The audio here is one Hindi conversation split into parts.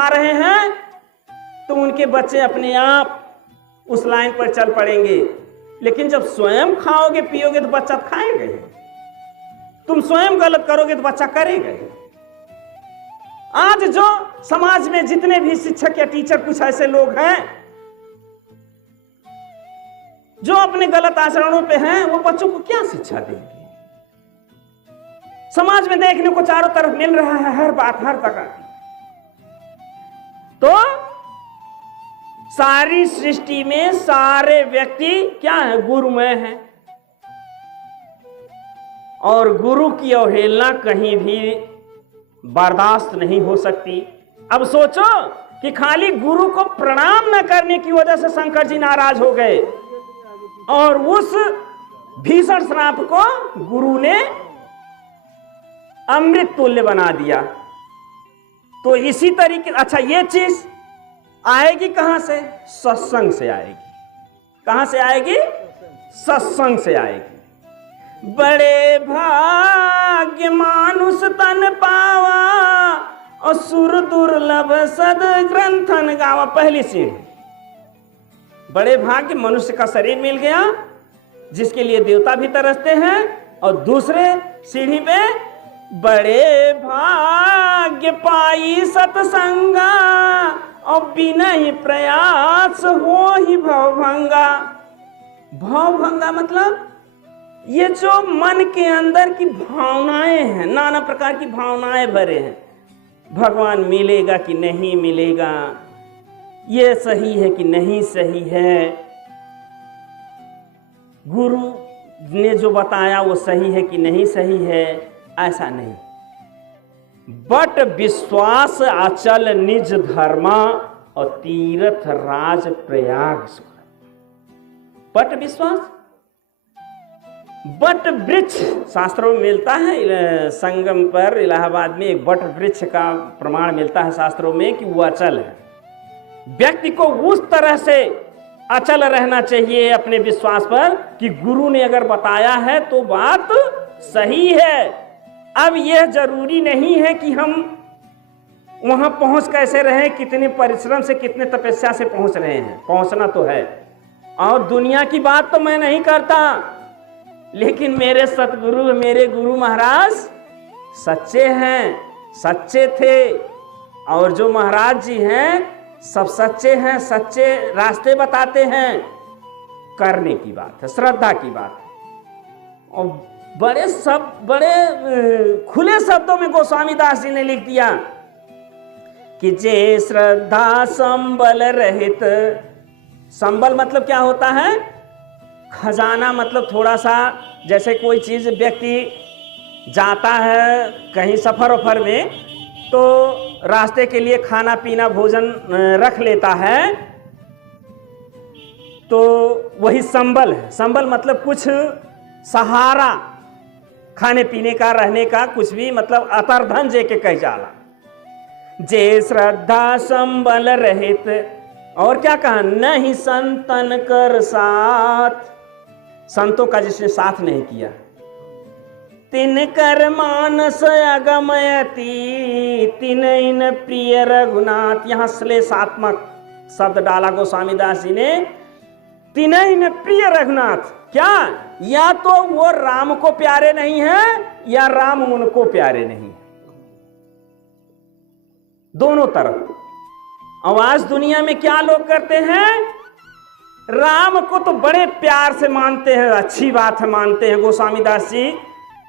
सिखा रहे हैं तो उनके बच्चे अपने आप उस लाइन पर चल पड़ेंगे। लेकिन जब स्वयं खाओगे पियोगे तो बच्चा खाएगा ही। तुम स्वयं गलत करोगे तो बच्चा करेगा ही। आज जो समाज में जितने भी शिक्षक या टीचर कुछ ऐसे लोग हैं जो अपने गलत आचरणों पे हैं, वो बच्चों को क्या शिक्षा देंगे? समाज में देखने को चारों तरफ मिल रहा है हर बात, हर प्रकार की। तो सारी सृष्टि में सारे व्यक्ति क्या है? गुरुमय है। और गुरु की अवहेलना कहीं भी बर्दाश्त नहीं हो सकती। अब सोचो कि खाली गुरु को प्रणाम न करने की वजह से शंकर जी नाराज हो गए और उस भीषण श्राप को गुरु ने अमृत तुल्य बना दिया। तो इसी तरीके, अच्छा ये चीज आएगी कहां से? सत्संग से आएगी। कहां से आएगी? सत्संग से आएगी। बड़े भाग्य मानुष तन पावा और सुर दुर्लभ सद ग्रंथन गावा। पहली सीढ़ी, बड़े भाग्य मनुष्य का शरीर मिल गया जिसके लिए देवता भी तरसते हैं। और दूसरे सीढ़ी पे बड़े भाग्य पाई सत्संगा और बिना ही प्रयास हो ही भवभंगा। भवभंगा मतलब ये जो मन के अंदर की भावनाएं हैं, नाना प्रकार की भावनाएं भरे हैं। भगवान मिलेगा कि नहीं मिलेगा, ये सही है कि नहीं सही है, गुरु ने जो बताया वो सही है कि नहीं सही है, ऐसा नहीं। बट विश्वास अचल निज धर्मा और तीर्थ राज प्रयाग। बट विश्वास, बट वृक्ष शास्त्रों में मिलता है। संगम पर इलाहाबाद में एक बट वृक्ष का प्रमाण मिलता है शास्त्रों में कि वो अचल है। व्यक्ति को उस तरह से अचल रहना चाहिए अपने विश्वास पर कि गुरु ने अगर बताया है तो बात सही है। अब यह जरूरी नहीं है कि हम वहां पहुंच कैसे रहे, कितने परिश्रम से, कितने तपस्या से पहुंच रहे हैं। पहुंचना तो है। और दुनिया की बात तो मैं नहीं करता, लेकिन मेरे सतगुरु, मेरे गुरु महाराज सच्चे हैं, सच्चे थे। और जो महाराज जी हैं सब सच्चे हैं, सच्चे रास्ते बताते हैं। करने की बात है, श्रद्धा की बात है। और बड़े खुले शब्दों में गोस्वामी दास जी ने लिख दिया कि जे श्रद्धा संबल रहित। संबल मतलब क्या होता है? खजाना मतलब थोड़ा सा, जैसे कोई चीज व्यक्ति जाता है कहीं सफर वफर में तो रास्ते के लिए खाना पीना भोजन रख लेता है, तो वही संबल है। संबल मतलब कुछ सहारा, खाने पीने का, रहने का, कुछ भी, मतलब अतर्धन जे के कह जाला। जे श्रद्धा संबल रहित। और क्या कहा? नहीं संतन कर साथ। संतों का जिसने साथ नहीं किया। तिन कर मानस अगमयति तिन इन प्रिय रघुनाथ। यहां श्लेषात्मक शब्द डाला गोस्वामी दास जी ने। तिन इन प्रिय रघुनाथ, क्या? या तो वो राम को प्यारे नहीं है या राम उनको प्यारे नहीं है। दोनों तरफ। आज दुनिया में क्या लोग करते हैं? राम को तो बड़े प्यार से मानते हैं, अच्छी बात है, मानते हैं। गोस्वामी दास जी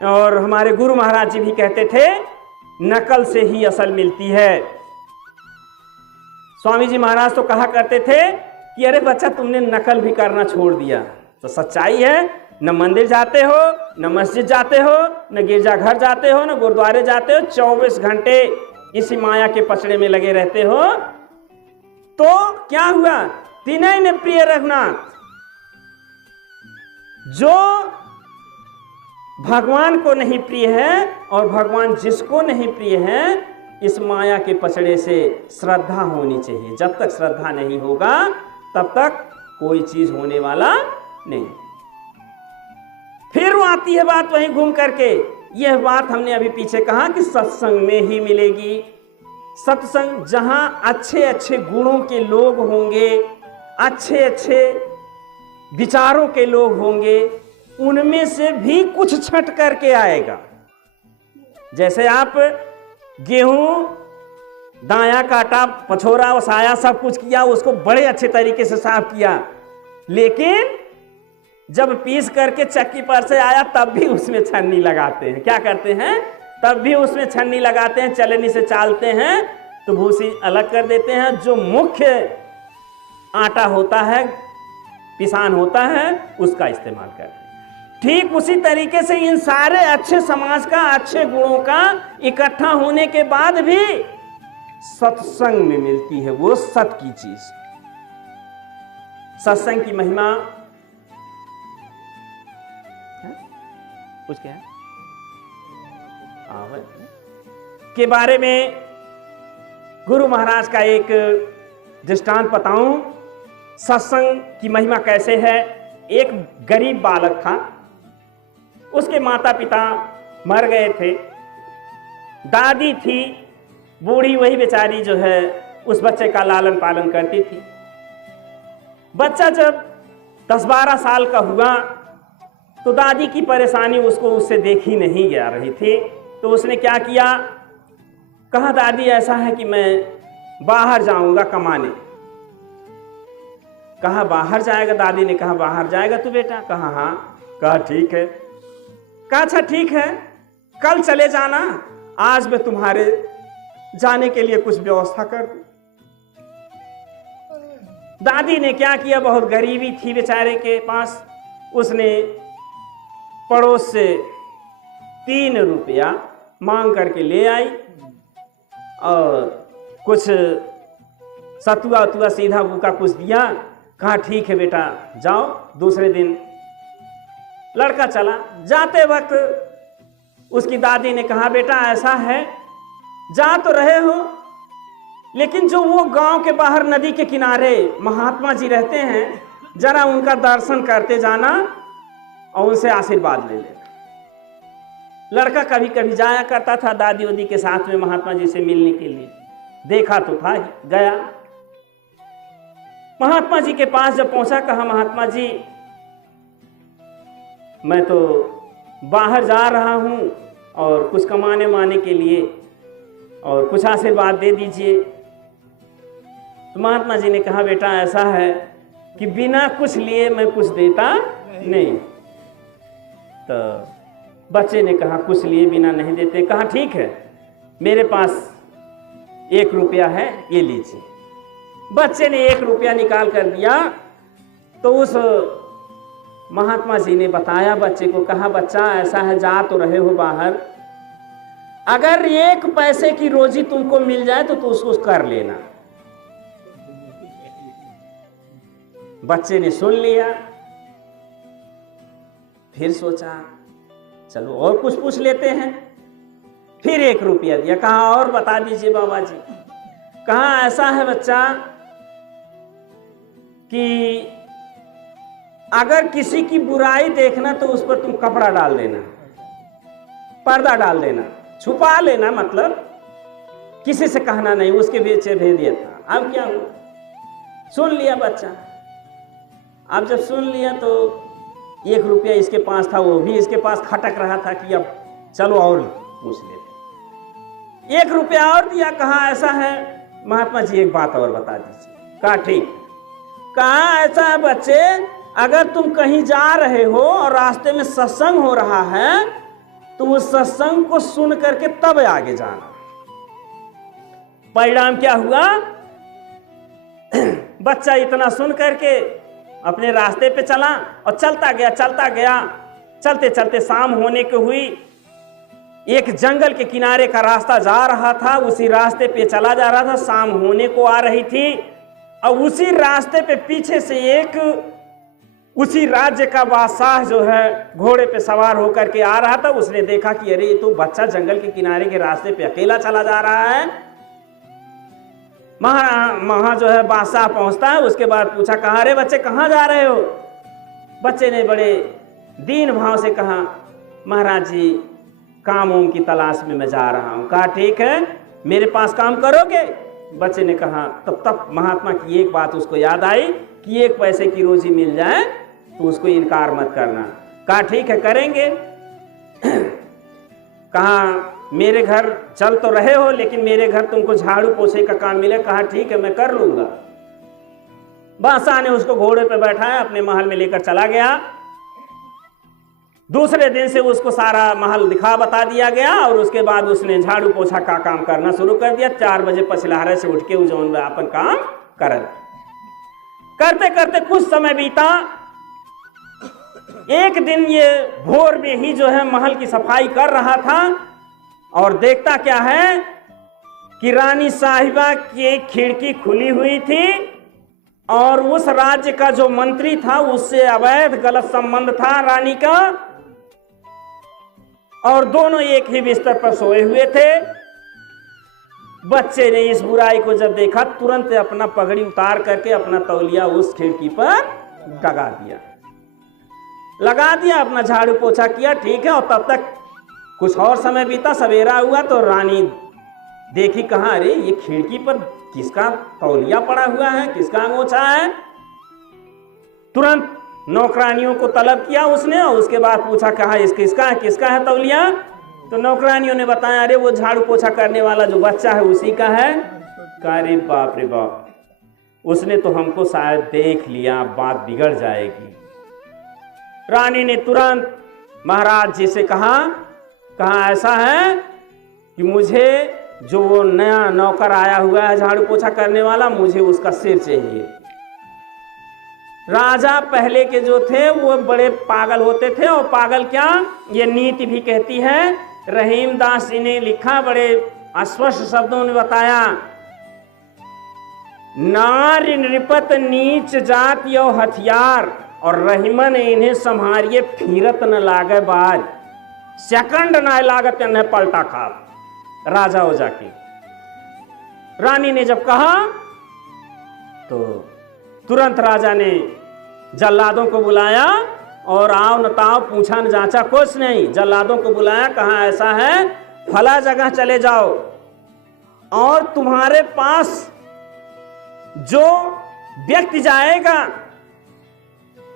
और हमारे गुरु महाराज जी भी कहते थे नकल से ही असल मिलती है। स्वामी जी महाराज तो कहा करते थे कि अरे बच्चा तुमने नकल भी करना छोड़ दिया। तो सच्चाई है, न मंदिर जाते हो, न मस्जिद जाते हो, न गिरजाघर जाते हो, न गुरुद्वारे जाते हो, 24 घंटे इसी माया के पचड़े में लगे रहते हो। तो क्या हुआ? तीनों ने प्रिय रघुनाथ। जो भगवान को नहीं प्रिय है और भगवान जिसको नहीं प्रिय है, इस माया के पचड़े से श्रद्धा होनी चाहिए। जब तक श्रद्धा नहीं होगा तब तक कोई चीज होने वाला नहीं। फिर वो आती है बात वहीं घूम करके। यह बात हमने अभी पीछे कहा कि सत्संग में ही मिलेगी। सत्संग जहां अच्छे अच्छे गुणों के लोग होंगे, अच्छे अच्छे विचारों के लोग होंगे, उनमें से भी कुछ छट करके आएगा। जैसे आप गेहूं दाया काटा, पछोरा वसाया, सब कुछ किया, उसको बड़े अच्छे तरीके से साफ किया, लेकिन जब पीस करके चक्की पर से आया तब भी उसमें छन्नी लगाते हैं। क्या करते हैं? तब भी उसमें छन्नी लगाते हैं, चलनी से चालते हैं तो भूसी अलग कर देते हैं। जो मुख्य आटा होता है, पिसान होता है, उसका इस्तेमाल करते हैं। ठीक उसी तरीके से इन सारे अच्छे समाज का, अच्छे गुणों का इकट्ठा होने के बाद भी सत्संग में मिलती है वो सत की चीज। सत्संग की महिमा है? कुछ क्या है? के बारे में गुरु महाराज का एक दृष्टांत बताऊं। सत्संग की महिमा कैसे है। एक गरीब बालक था, उसके माता पिता मर गए थे, दादी थी बूढ़ी, वही बेचारी जो है उस बच्चे का लालन पालन करती थी। बच्चा जब 10-12 साल का हुआ तो दादी की परेशानी उसको उससे देखी नहीं जा रही थी, तो उसने क्या किया, कहा दादी ऐसा है कि मैं बाहर जाऊंगा कमाने। कहा बाहर जाएगा? दादी ने कहा बाहर जाएगा तू बेटा? कहा हाँ। कहा ठीक है। कहा अच्छा ठीक है, कल चले जाना, आज मैं तुम्हारे जाने के लिए कुछ व्यवस्था कर दूं। दादी ने क्या किया, बहुत गरीबी थी बेचारे के पास, उसने पड़ोस से 3 रुपया मांग करके ले आई और कुछ सतुआ उतुआ सीधा भूखा कुछ दिया। कहा ठीक है बेटा जाओ। दूसरे दिन लड़का चला। जाते वक्त उसकी दादी ने कहा बेटा ऐसा है, जा तो रहे हो, लेकिन जो वो गांव के बाहर नदी के किनारे महात्मा जी रहते हैं, जरा उनका दर्शन करते जाना और उनसे आशीर्वाद ले लेना। लड़का कभी कभी जाया करता था दादी उदी के साथ में महात्मा जी से मिलने के लिए। देखा तो था, गया। महात्मा जी के पास जब पहुंचा, कहा महात्मा जी मैं तो बाहर जा रहा हूं और कुछ कमाने माने के लिए, और कुछ आशीर्वाद दे दीजिए। तो महात्मा जी ने कहा बेटा ऐसा है कि बिना कुछ लिए मैं कुछ देता नहीं। तो बच्चे ने कहा कुछ लिए बिना नहीं देते। कहा ठीक है, मेरे पास 1 रुपया है, ये लीजिए। बच्चे ने 1 रुपया निकाल कर दिया। तो उस महात्मा जी ने बताया बच्चे को, कहा बच्चा ऐसा है, जा तो रहे हो बाहर, अगर 1 पैसे की रोजी तुमको मिल जाए तो उसको कर लेना। बच्चे ने सुन लिया, फिर सोचा चलो और कुछ पूछ लेते हैं। फिर 1 रुपया दिया। कहा और बता दीजिए बाबा जी। कहा ऐसा है बच्चा कि अगर किसी की बुराई देखना तो उस पर तुम कपड़ा डाल देना, पर्दा डाल देना, छुपा लेना, मतलब किसी से कहना नहीं, उसके पीछे भेज दिया था। अब क्या हुआ, सुन लिया बच्चा। अब जब सुन लिया तो 1 रुपया इसके पास था, वो भी इसके पास खटक रहा था कि अब चलो और पूछ लेते। 1 रुपया और दिया। कहा ऐसा है महात्मा जी एक बात और बता दीजिए। कहा ठीक। कहा ऐसा है बच्चे, अगर तुम कहीं जा रहे हो और रास्ते में सत्संग हो रहा है तो उस सत्संग को सुन करके तब आगे जाना। परिणाम क्या हुआ, बच्चा इतना सुन करके अपने रास्ते पे चला और चलता गया। चलते चलते शाम होने को हुई। एक जंगल के किनारे का रास्ता जा रहा था, उसी रास्ते पे चला जा रहा था। शाम होने को आ रही थी और उसी रास्ते पे पीछे से एक उसी राज्य का बादशाह जो है घोड़े पे सवार होकर के आ रहा था। उसने देखा कि अरे ये तो बच्चा जंगल के किनारे के रास्ते पे अकेला चला जा रहा है। वहां जो है बादशाह पहुंचता है। उसके बाद पूछा, कहा अरे बच्चे कहाँ जा रहे हो? बच्चे ने बड़े दीन भाव से कहा, महाराज जी काम उम की तलाश में मैं जा रहा हूँ। कहा ठीक है, मेरे पास काम करोगे? बच्चे ने कहा, तब महात्मा की एक बात उसको याद आई कि 1 पैसे की रोजी मिल जाए तो उसको इनकार मत करना। कहा ठीक है करेंगे। कहा मेरे घर चल तो रहे हो लेकिन मेरे घर तुमको झाड़ू पोछे का काम मिले। कहा ठीक है मैं कर लूंगा। बादशाह ने उसको घोड़े पे बैठाया, अपने महल में लेकर चला गया। दूसरे दिन से उसको सारा महल दिखा बता दिया गया और उसके बाद उसने झाड़ू पोछा का काम करना शुरू कर दिया। 4 बजे पछलहरे से उठ के उजौन में अपन काम करल। करते करते कुछ समय बीता। एक दिन ये भोर में ही जो है महल की सफाई कर रहा था और देखता क्या है कि रानी साहिबा की खिड़की खुली हुई थी और उस राज्य का जो मंत्री था उससे अवैध गलत संबंध था रानी का, और दोनों एक ही बिस्तर पर सोए हुए थे। बच्चे ने इस बुराई को जब देखा तुरंत अपना पगड़ी उतार करके अपना तौलिया उस खिड़की पर लगा दिया, अपना झाड़ू पोछा किया। ठीक है। और तब तक कुछ और समय बीता, सवेरा हुआ तो रानी देखी, कहा अरे ये खिड़की पर किसका तौलिया पड़ा हुआ है, किसका अंगोछा है। तुरंत नौकरानियों को तलब किया उसने और उसके बाद पूछा, कहा किसका है तौलिया। तो नौकरानियों ने बताया अरे वो झाड़ू पोछा करने वाला जो बच्चा है उसी का है। कहा अरे बाप रे बाप, उसने तो हमको शायद देख लिया, बात बिगड़ जाएगी। रानी ने तुरंत महाराज जी से कहा ऐसा है कि मुझे जो वो नया नौकर आया हुआ है झाड़ू पोछा करने वाला, मुझे उसका सिर चाहिए। राजा पहले के जो थे वो बड़े पागल होते थे, और पागल क्या, ये नीति भी कहती है। रहीम दास जी ने लिखा, बड़े अस्पष्ट शब्दों में बताया, नारी नृपत नीच जात यो हथियार, और रहीमन इन्हें संहारिए फिरत न लागे बार, सेकंड न लागत न पलटा खा। राजा हो जाके रानी ने जब कहा तो तुरंत राजा ने जल्लादों को बुलाया और आओ न ताओ, पूछा न जांचा कुछ नहीं। जल्लादों को बुलाया, कहा ऐसा है फला जगह चले जाओ और तुम्हारे पास जो व्यक्ति जाएगा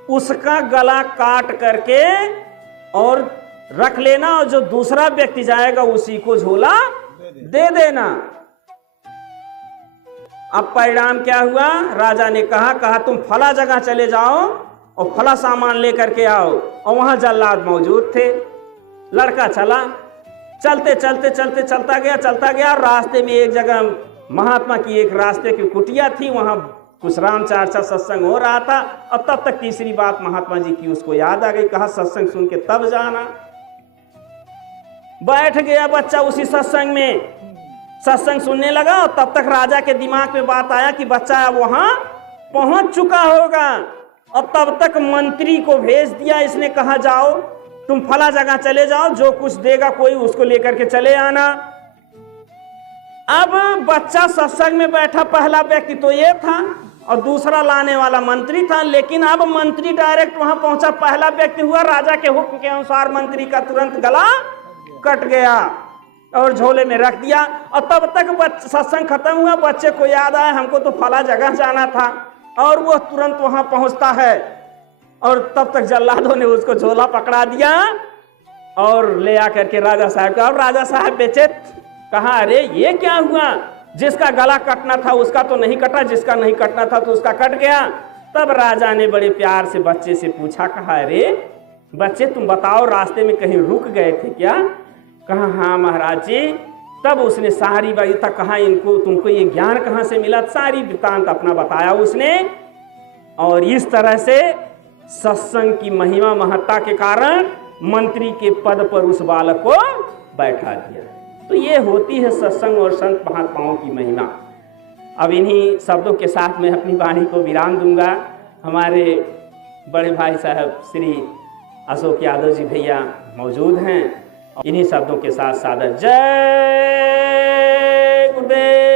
उसका गला काट करके और रख लेना, और जो दूसरा व्यक्ति जाएगा उसी को झोला दे देना। अब परिणाम क्या हुआ, राजा ने कहा तुम फला जगह चले जाओ और फला सामान लेकर के आओ, और वहां जल्लाद मौजूद थे। लड़का चला, चलता गया। रास्ते में एक जगह महात्मा की एक रास्ते की कुटिया थी, वहां कुछ राम चर्चा सत्संग हो रहा था। और तब तक तीसरी बात महात्मा जी की उसको याद आ गई। कहा सत्संग सुन के तब जाना। बैठ गया बच्चा उसी सत्संग में, सत्संग सुनने लगा। और तब तक राजा के दिमाग में बात आया कि बच्चा अब वहां पहुंच चुका होगा, और तब तक मंत्री को भेज दिया। इसने कहा जाओ तुम फला जगह चले जाओ, जो कुछ देगा कोई उसको लेकर के चले आना। अब बच्चा सत्संग में बैठा, पहला व्यक्ति तो ये था और दूसरा लाने वाला मंत्री था। लेकिन अब मंत्री डायरेक्ट वहां पहुंचा, पहला व्यक्ति हुआ। राजा के हुक्म के अनुसार मंत्री का तुरंत गला कट गया और झोले में रख दिया। और तब तक सत्संग खत्म हुआ, बच्चे को याद आया हमको तो फला जगह जाना था, और वो तुरंत वहां पहुंचता है। और तब तक जल्लादों ने उसको झोला पकड़ा दिया और ले आकर के राजा साहब का। और राजा साहब बेचैन, कहा अरे ये क्या हुआ, जिसका गला कटना था उसका तो नहीं कटा, जिसका नहीं कटना था तो उसका कट गया। तब राजा ने बड़े प्यार से बच्चे से पूछा, कहा अरे बच्चे तुम बताओ रास्ते में कहीं रुक गए थे क्या। कहा हाँ महाराज जी। तब उसने सारी बात कहा, इनको तुमको ये ज्ञान कहाँ से मिला, सारी वृत्तांत अपना बताया उसने। और इस तरह से सत्संग की महिमा महत्ता के कारण मंत्री के पद पर उस बालक को बैठा दिया। तो ये होती है सत्संग और संत महात्माओं की महिमा। अब इन्हीं शब्दों के साथ मैं अपनी वाणी को विराम दूंगा। हमारे बड़े भाई साहब श्री अशोक यादव जी भैया मौजूद हैं। इन्हीं शब्दों के साथ सादर जय गुरुदेव।